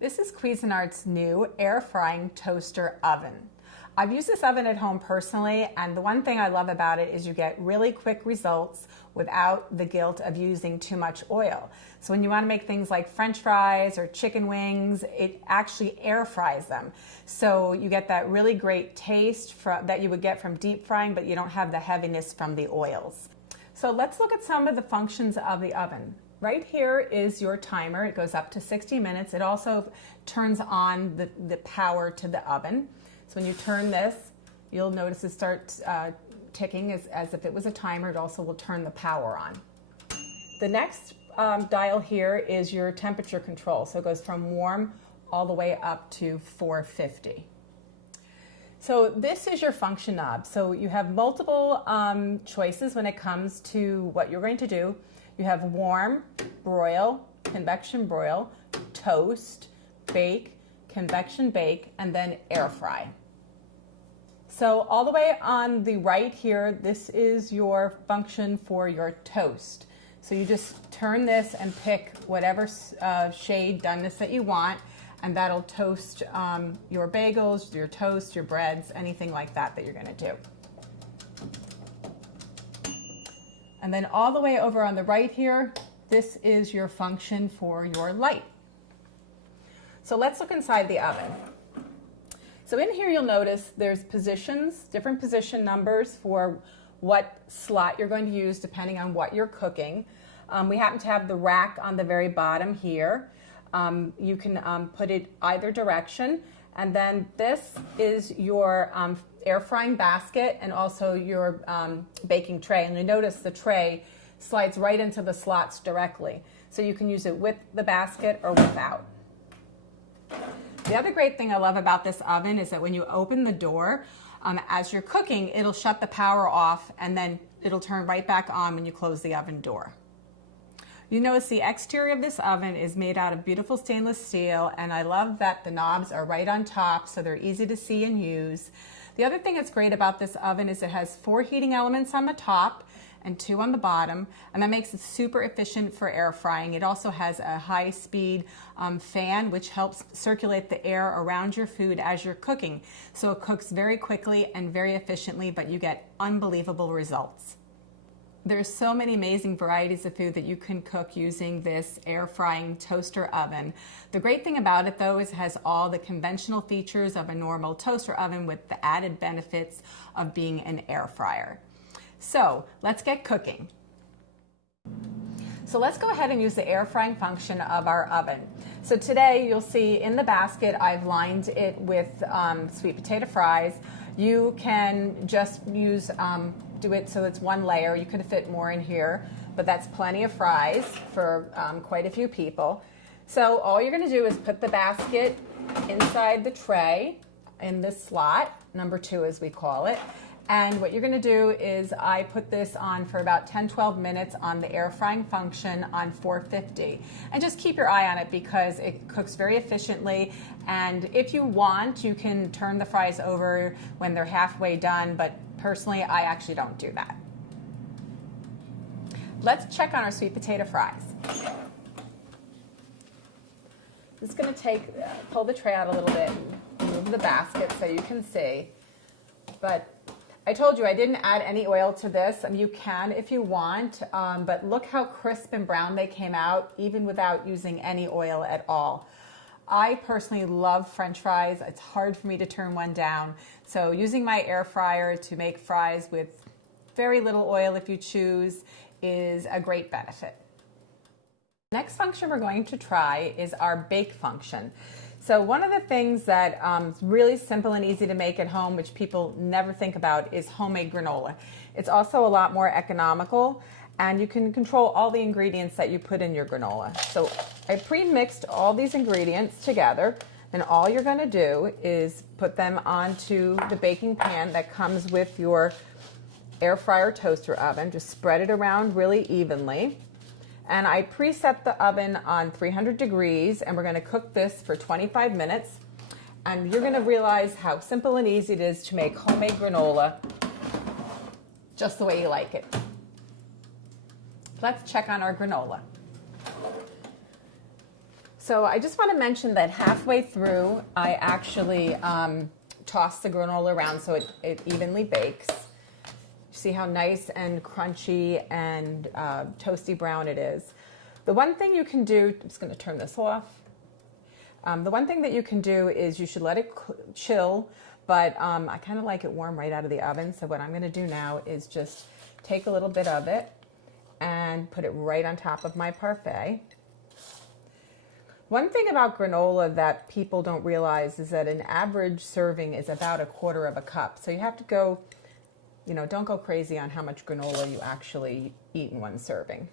This is Cuisinart's new air frying toaster oven. I've used this oven at home personally, and the one thing I love about it is you get really quick results without the guilt of using too much oil. So when you want to make things like French fries or chicken wings, it actually air fries them. So you get that really great taste that you would get from deep frying, but you don't have the heaviness from the oils. So let's look at some of the functions of the oven. Right here is your timer. It goes up to 60 minutes. It also turns on the power to the oven. So when you turn this, you'll notice it starts ticking as if it was a timer. It also will turn the power on. The next dial here is your temperature control. So it goes from warm all the way up to 450. So this is your function knob. So you have multiple choices when it comes to what you're going to do. You have warm, broil, convection broil, toast, bake, convection bake, and then air fry. So all the way on the right here, this is your function for your toast. So you just turn this and pick whatever shade doneness that you want, and that'll toast your bagels, your toast, your breads, anything like that that you're going to do. And then all the way over on the right here, this is your function for your light. So let's look inside the oven. So in here you'll notice there's positions, different position numbers for what slot you're going to use depending on what you're cooking. We happen to have the rack on the very bottom here. You can put it either direction. And then this is your air frying basket and also your baking tray. And you notice the tray slides right into the slots directly. So you can use it with the basket or without. The other great thing I love about this oven is that when you open the door, as you're cooking, it'll shut the power off and then it'll turn right back on when you close the oven door. You notice the exterior of this oven is made out of beautiful stainless steel, and I love that the knobs are right on top so they're easy to see and use. The other thing that's great about this oven is it has 4 heating elements on the top and 2 on the bottom, and that makes it super efficient for air frying. It also has a high-speed fan which helps circulate the air around your food as you're cooking. So it cooks very quickly and very efficiently, but you get unbelievable results. There's so many amazing varieties of food that you can cook using this air frying toaster oven. The great thing about it though is it has all the conventional features of a normal toaster oven with the added benefits of being an air fryer. So let's get cooking. So let's go ahead and use the air frying function of our oven. So today you'll see in the basket I've lined it with sweet potato fries. You can just use do it so it's one layer. You could fit more in here, but that's plenty of fries for quite a few people. So all you're going to do is put the basket inside the tray in this slot, number 2 as we call it. And what you're going to do is I put this on for about 10-12 minutes on the air frying function on 450. And just keep your eye on it because it cooks very efficiently. And if you want, you can turn the fries over when they're halfway done, but personally, I actually don't do that. Let's check on our sweet potato fries. This is going to pull the tray out a little bit and move the basket so you can see. But I told you I didn't add any oil to this. You can if you want, but look how crisp and brown they came out even without using any oil at all. I personally love French fries. It's hard for me to turn one down. So using my air fryer to make fries with very little oil if you choose is a great benefit. Next function we're going to try is our bake function. So one of the things that is really simple and easy to make at home, which people never think about, is homemade granola. It's also a lot more economical, and you can control all the ingredients that you put in your granola. So I pre-mixed all these ingredients together, and all you're going to do is put them onto the baking pan that comes with your air fryer toaster oven. Just spread it around really evenly. And I preset the oven on 300 degrees, and we're going to cook this for 25 minutes. And you're going to realize how simple and easy it is to make homemade granola just the way you like it. Let's check on our granola. So I just want to mention that halfway through, I actually toss the granola around so it evenly bakes. See how nice and crunchy and toasty brown it is. The one thing you can do, I'm just going to turn this off. The one thing that you can do is you should let it chill, but I kind of like it warm right out of the oven. So what I'm going to do now is just take a little bit of it and put it right on top of my parfait. One thing about granola that people don't realize is that an average serving is about 1/4 cup. So you have to go, don't go crazy on how much granola you actually eat in one serving.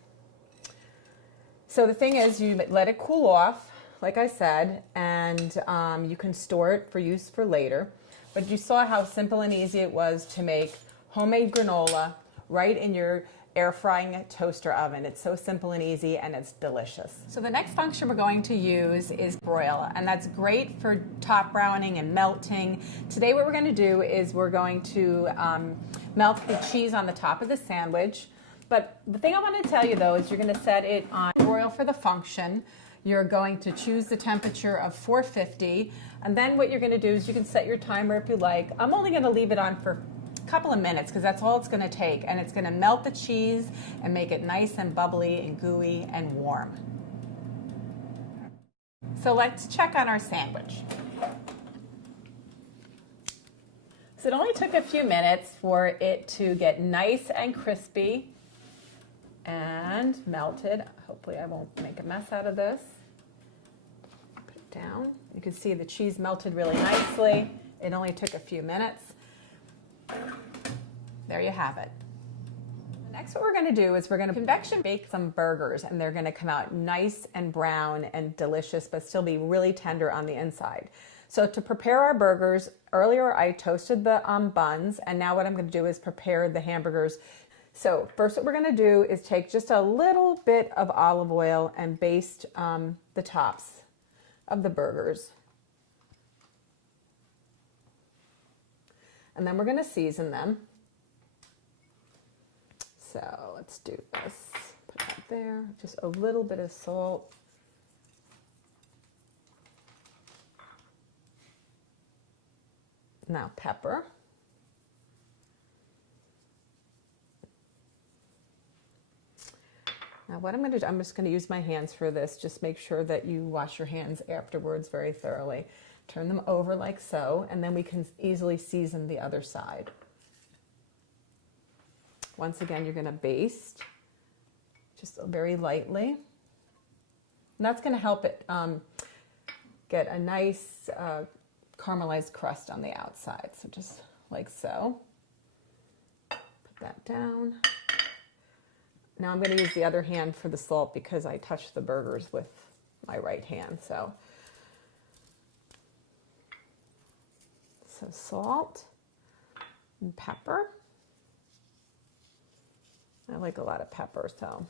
So the thing is, you let it cool off, like I said, and you can store it for use for later. But you saw how simple and easy it was to make homemade granola right in your air frying toaster oven. It's so simple and easy, and it's delicious. So the next function we're going to use is broil, and that's great for top browning and melting. Today what we're going to do is we're going to melt the cheese on the top of the sandwich. But the thing I want to tell you though is you're going to set it on broil for the function. You're going to choose the temperature of 450, and then what you're going to do is you can set your timer if you like. I'm only going to leave it on for couple of minutes because that's all it's going to take, and it's going to melt the cheese and make it nice and bubbly and gooey and warm. So let's check on our sandwich. So it only took a few minutes for it to get nice and crispy and melted. Hopefully I won't make a mess out of this. Put it down. You can see the cheese melted really nicely. It only took a few minutes. There you have it. Next, what we're going to do is we're going to convection bake some burgers, and they're going to come out nice and brown and delicious, but still be really tender on the inside. So to prepare our burgers, earlier I toasted the buns, and now what I'm going to do is prepare the hamburgers. So first what we're going to do is take just a little bit of olive oil and baste the tops of the burgers. And then we're going to season them. So let's do this. Put that there. Just a little bit of salt. Now pepper. Now what I'm going to do, I'm just going to use my hands for this. Just make sure that you wash your hands afterwards very thoroughly. Turn them over like so, and then we can easily season the other side. Once again, you're going to baste just very lightly. And that's going to help it get a nice caramelized crust on the outside. So just like so. Put that down. Now I'm going to use the other hand for the salt because I touched the burgers with my right hand. So salt and pepper. I like a lot of pepper, so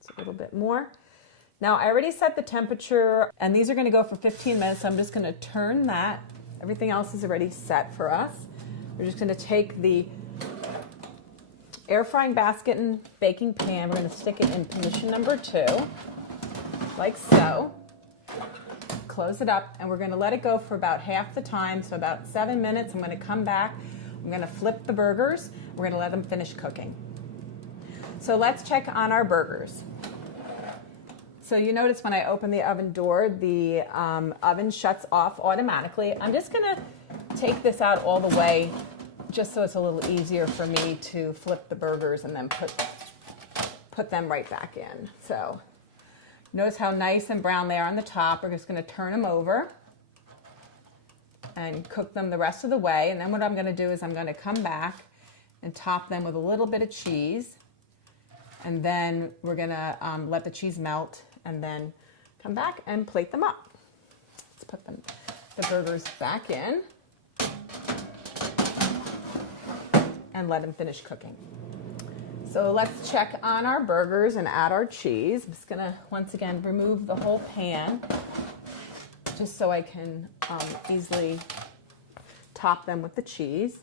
it's a little bit more. Now I already set the temperature, and these are going to go for 15 minutes. So I'm just going to turn that. Everything else is already set for us. We're just going to take the air frying basket and baking pan. We're going to stick it in position number 2, like so. Close it up, and we're going to let it go for about half the time, so about 7 minutes. I'm going to come back. I'm going to flip the burgers. We're going to let them finish cooking. So let's check on our burgers. So you notice when I open the oven door, the oven shuts off automatically. I'm just going to take this out all the way just so it's a little easier for me to flip the burgers and then put them right back in. So notice how nice and brown they are on the top. We're just going to turn them over and cook them the rest of the way. And then what I'm going to do is I'm going to come back and top them with a little bit of cheese. And then we're going to let the cheese melt and then come back and plate them up. Let's put the burgers back in and let them finish cooking. So let's check on our burgers and add our cheese. I'm just going to, once again, remove the whole pan just so I can easily top them with the cheese.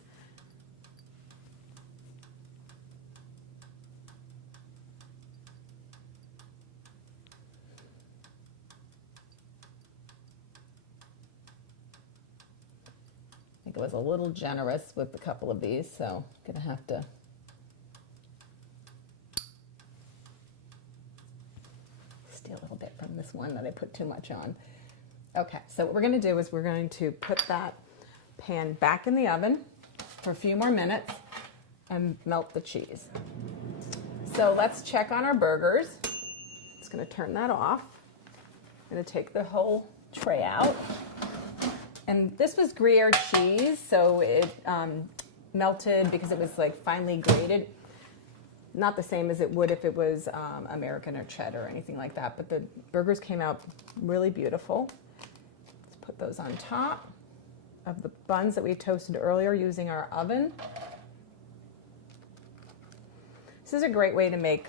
think I was a little generous with a couple of these, so I'm gonna have to steal a little bit from this one that I put too much on. Okay, so what we're gonna do is we're going to put that pan back in the oven for a few more minutes and melt the cheese. So let's check on our burgers. Just gonna turn that off. I'm gonna take the whole tray out. And this was Gruyere cheese, so it melted because it was like finely grated. Not the same as it would if it was American or cheddar or anything like that, but the burgers came out really beautiful. Let's put those on top of the buns that we toasted earlier using our oven. This is a great way to make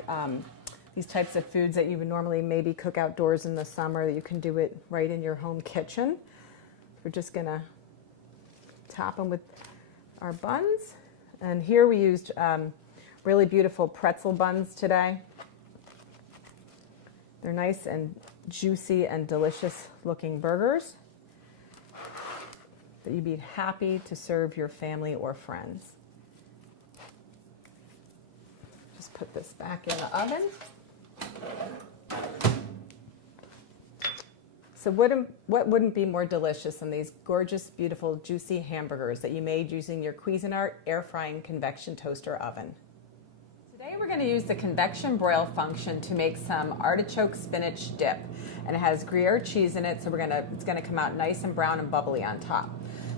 these types of foods that you would normally maybe cook outdoors in the summer, that you can do it right in your home kitchen. We're just gonna top them with our buns. And here we used really beautiful pretzel buns today. They're nice and juicy and delicious looking burgers that you'd be happy to serve your family or friends. Just put this back in the oven. So what wouldn't be more delicious than these gorgeous, beautiful, juicy hamburgers that you made using your Cuisinart air-frying convection toaster oven? Today we're going to use the convection broil function to make some artichoke spinach dip, and it has Gruyere cheese in it, so it's going to come out nice and brown and bubbly on top.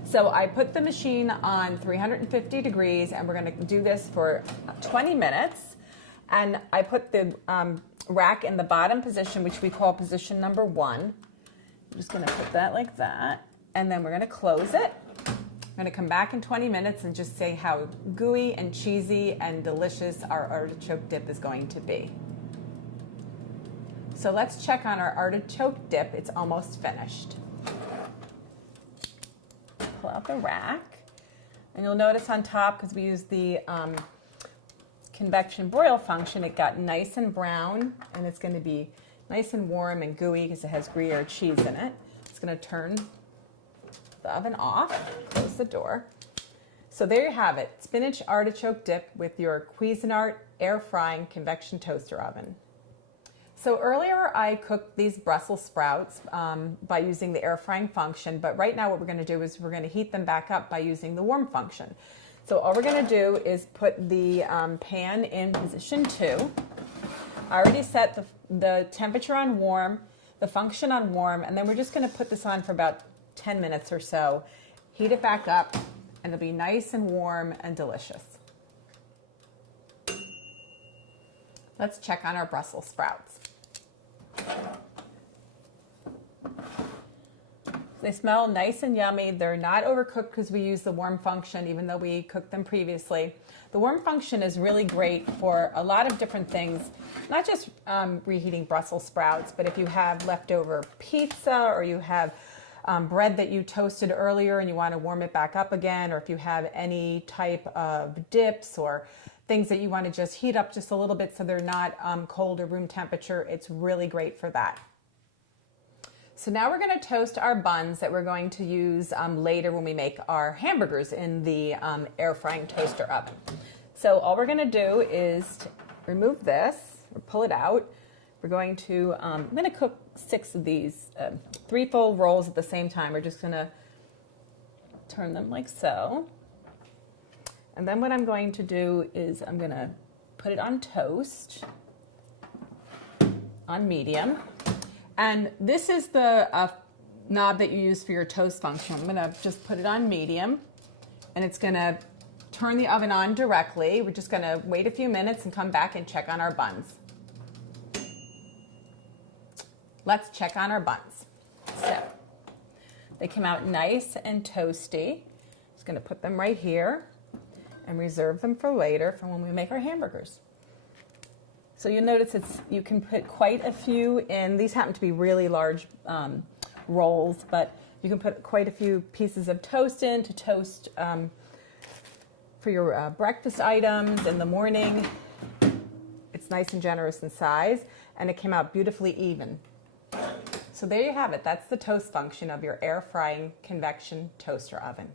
So I put the machine on 350 degrees, and we're going to do this for 20 minutes. And I put the rack in the bottom position, which we call position number 1. I'm just going to put that like that, and then we're going to close it. I'm going to come back in 20 minutes and just say how gooey and cheesy and delicious our artichoke dip is going to be. So let's check on our artichoke dip. It's almost finished. Pull out the rack, and you'll notice on top, because we used the convection broil function, it got nice and brown, and it's going to be nice and warm and gooey because it has Gruyere cheese in it. It's going to turn the oven off, close the door. So there you have it, spinach artichoke dip with your Cuisinart air frying convection toaster oven. So earlier I cooked these Brussels sprouts by using the air frying function, but right now what we're going to do is we're going to heat them back up by using the warm function. So all we're going to do is put the pan in position 2. I already set the temperature on warm, the function on warm, and then we're just going to put this on for about 10 minutes or so. Heat it back up, and it'll be nice and warm and delicious. Let's check on our Brussels sprouts. They smell nice and yummy. They're not overcooked because we use the warm function, even though we cooked them previously. The warm function is really great for a lot of different things, not just reheating Brussels sprouts, but if you have leftover pizza, or you have bread that you toasted earlier and you want to warm it back up again, or if you have any type of dips or things that you want to just heat up just a little bit so they're not cold or room temperature, it's really great for that. So now we're going to toast our buns that we're going to use later when we make our hamburgers in the air frying toaster oven. So all we're going to do is remove this, or pull it out. We're going to, I'm going to cook 6 of these, 3 full rolls at the same time. We're just going to turn them like so. And then what I'm going to do is I'm going to put it on toast, on medium. And this is the knob that you use for your toast function. I'm going to just put it on medium, and it's going to turn the oven on directly. We're just going to wait a few minutes and come back and check on our buns. Let's check on our buns. So they came out nice and toasty. Just going to put them right here and reserve them for later, for when we make our hamburgers. So you'll notice you can put quite a few in. These happen to be really large rolls, but you can put quite a few pieces of toast in to toast for your breakfast items in the morning. It's nice and generous in size, and it came out beautifully even. So there you have it. That's the toast function of your air frying convection toaster oven.